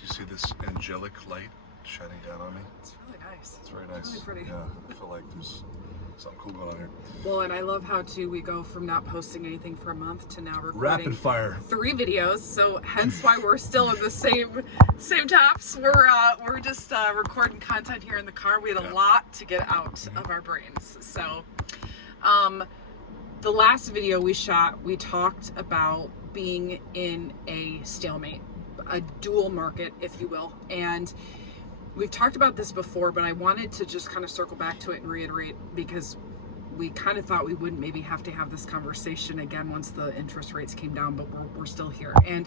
Do you see this angelic light shining down on me? It's really nice. It's very nice. Really pretty. Yeah, I feel like there's something cool going on here. Well, and I love how too we go from not posting anything for a month to now recording Rapid fire. 3 videos. So hence why we're still in the same tops. We're just recording content here in the car. We had a lot to get out of our brains. So the last video we shot, we talked about being in a stalemate, a dual market, if you will. And we've talked about this before, but I wanted to just kind of circle back to it and reiterate, because we kind of thought we wouldn't maybe have to have this conversation again once the interest rates came down, but we're still here. And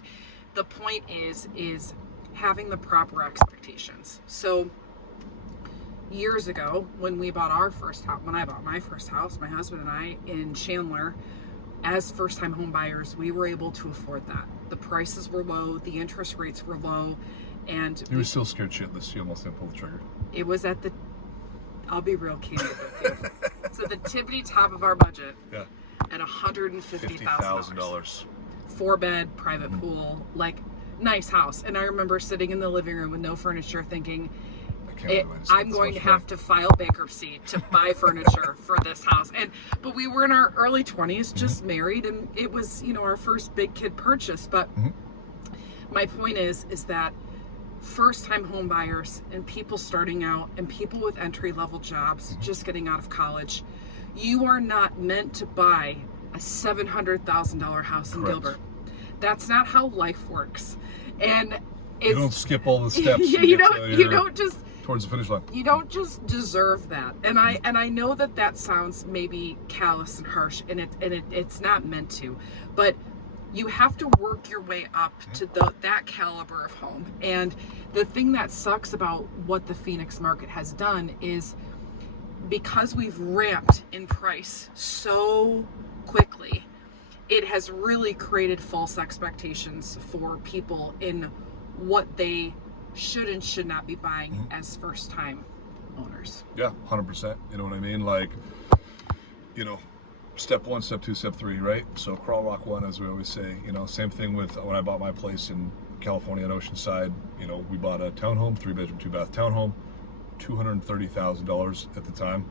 the point is having the proper expectations. So years ago, when we bought our first house, when I bought my first house, my husband and I in Chandler, as first-time home buyers, we were able to afford that. The prices were low, the interest rates were low, and you were still scared shitless. You almost didn't pull the trigger. It was at the, I'll be real candid with you. So the tippity top of our budget, yeah, at $150,000. 4-bed, private pool, like nice house. And I remember sitting in the living room with no furniture, thinking, I'm going to have to file bankruptcy to buy furniture for this house. But we were in our early 20s, just married, and it was, you know, our first big kid purchase. But my point is that first-time home buyers and people starting out and people with entry-level jobs, just getting out of college, you are not meant to buy a $700,000 house in Gilbert. That's not how life works. And you don't skip all the steps. you don't just towards the finish line. You don't just deserve that. And I know that sounds maybe callous and harsh, and it's not meant to, but you have to work your way up to that caliber of home. And the thing that sucks about what the Phoenix market has done is, because we've ramped in price so quickly, it has really created false expectations for people in what they should and should not be buying as first-time owners. Yeah, 100%. You know what I mean? Like, you know, step 1, step 2, step 3, right? So crawl, walk, 1, as we always say. You know, same thing with when I bought my place in California on Oceanside. You know, we bought a townhome, 3-bedroom, 2-bath townhome, $230,000 at the time.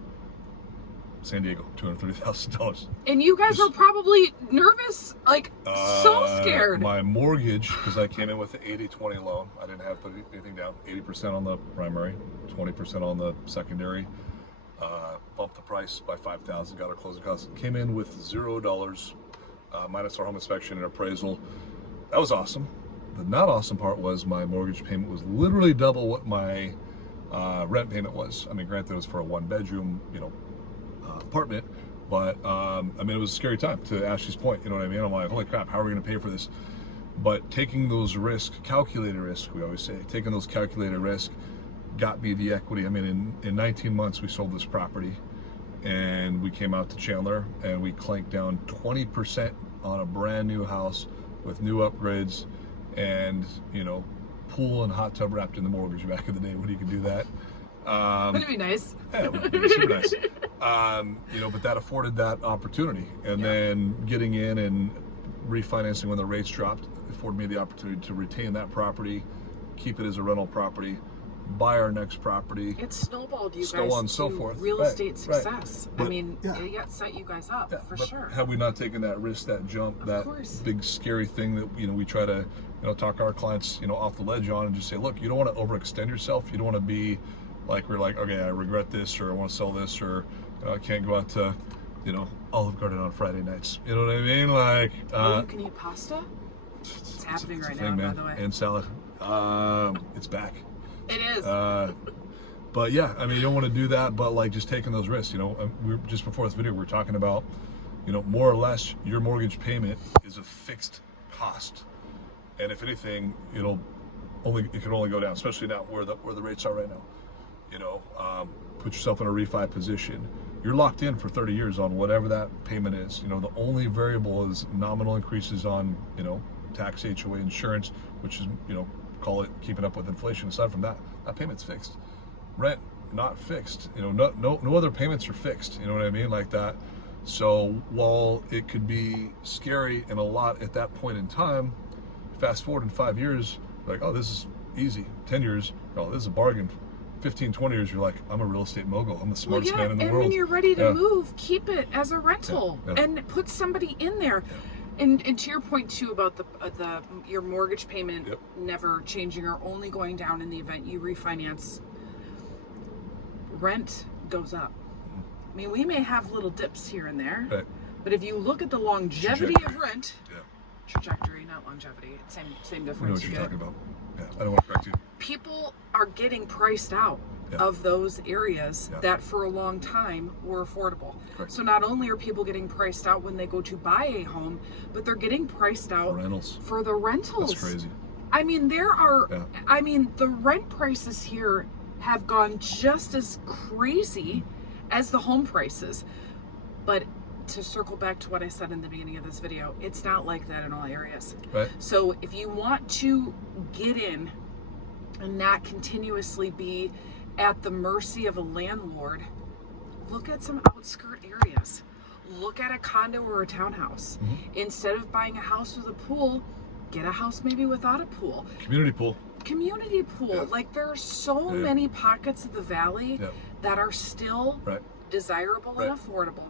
San Diego, $230,000. And you guys were probably nervous, like so scared. My mortgage, because I came in with an 80-20 loan, I didn't have to put anything down. 80% on the primary, 20% on the secondary. Bumped the price by $5,000, got our closing costs. Came in with $0 minus our home inspection and appraisal. That was awesome. The not awesome part was my mortgage payment was literally double what my rent payment was. I mean, granted, it was for a 1-bedroom, you know, apartment, but I mean, it was a scary time, to Ashley's point. You know what I mean? I'm like, holy crap, how are we going to pay for this? But taking those risks, calculated risk, we always say, taking those calculated risks got me the equity. I mean, in 19 months, we sold this property, and we came out to Chandler, and we clanked down 20% on a brand new house with new upgrades, and, you know, pool and hot tub wrapped in the mortgage back in the day when you could do that. Wouldn't it be nice? Yeah, it would be super nice. You know, but that afforded that opportunity. And then getting in and refinancing when the rates dropped afforded me the opportunity to retain that property, keep it as a rental property, buy our next property. It snowballed you so guys on and so to forth. real estate success. But, I mean, it set you guys up for sure. Had we not taken that risk, that jump, that big scary thing that, you know, we try to, you know, talk our clients, you know, off the ledge on, and just say, look, you don't want to overextend yourself. You don't want to be like, we're like, okay, I regret this, or I want to sell this, or, you know, I can't go out to, you know, Olive Garden on Friday nights. You know what I mean? Like, you can eat pasta? It's happening right now, by the way. And salad. It's back. It is. But yeah, I mean, you don't want to do that, but like just taking those risks, you know, we were just before this video, we were talking about, you know, more or less your mortgage payment is a fixed cost. And if anything, it can only go down, especially now where the rates are right now. You know, put yourself in a refi position. You're locked in for 30 years on whatever that payment is. You know, the only variable is nominal increases on, you know, tax, HOA, insurance, which is, you know, call it keeping up with inflation. Aside from that, that payment's fixed. Rent, not fixed. You know, no other payments are fixed. You know what I mean? Like that. So while it could be scary and a lot at that point in time, fast forward in 5 years, like, oh, this is easy. 10 years, oh, this is a bargain. 15, 20 years, you're like, I'm a real estate mogul. I'm the smartest man in the and world. when you're ready to Yeah. move, keep it as a rental Yeah. and put somebody in there. Yeah. And to your point too about your mortgage payment Yep. never changing or only going down in the event you refinance, rent goes up. I mean, we may have little dips here and there, Right. but if you look at the longevity of rent, Yeah. trajectory, not longevity, same I know difference. what You you're get. talking about. Yeah, I don't want to correct you. People are getting priced out Yeah. of those areas Yeah. that for a long time were affordable. Correct. So not only are people getting priced out when they go to buy a home, but they're getting priced out Rentals. for the rentals. That's crazy. I mean, Yeah. the rent prices here have gone just as crazy as the home prices. But to circle back to what I said in the beginning of this video, it's not like that in all areas. Right. So if you want to get in and not continuously be at the mercy of a landlord, look at some outskirt areas. Look at a condo or a townhouse. Mm-hmm. Instead of buying a house with a pool, get a house maybe without a pool. Community pool. Community pool. Yeah. Like there are so Yeah. many pockets of the valley Yeah. that are still Right. desirable Right. and affordable,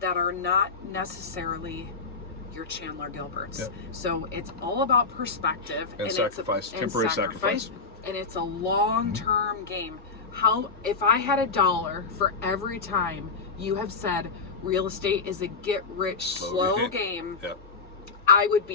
that are not necessarily your Chandler Gilberts. Yeah. So it's all about perspective And sacrifice, temporary sacrifice. and it's a long-term game. How if I had $1 for every time you have said real estate is a get-rich slow game, Yeah. I wouldn't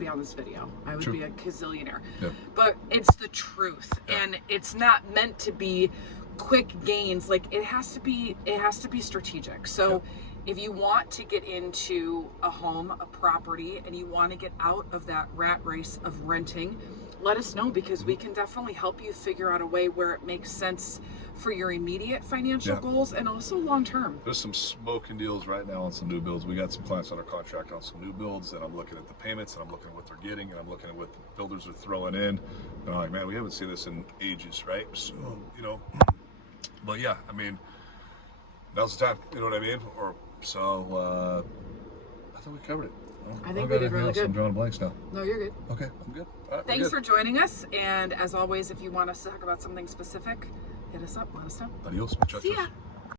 be on this video. I would True. be a gazillionaire. Yeah. But it's the truth, Yeah. and it's not meant to be quick gains. Like it has to be strategic. So if you want to get into a home, a property, and you want to get out of that rat race of renting, let us know, because we can definitely help you figure out a way where it makes sense for your immediate financial Yeah. goals and also long term. There's some smoking deals right now on some new builds. We got some clients under contract on some new builds, and I'm looking at the payments, and I'm looking at what they're getting, and I'm looking at what the builders are throwing in. And I'm like, man, we haven't seen this in ages, right? So, but yeah, I mean, now's the time. You know what I mean? I think we covered it. I think we did really good. I'm drawing blanks now. No, you're good. Okay, I'm good. All right, we're Thanks good. for joining us. And as always, if you want us to talk about something specific, hit us up. Let us know. Adios, muchachos. See ya.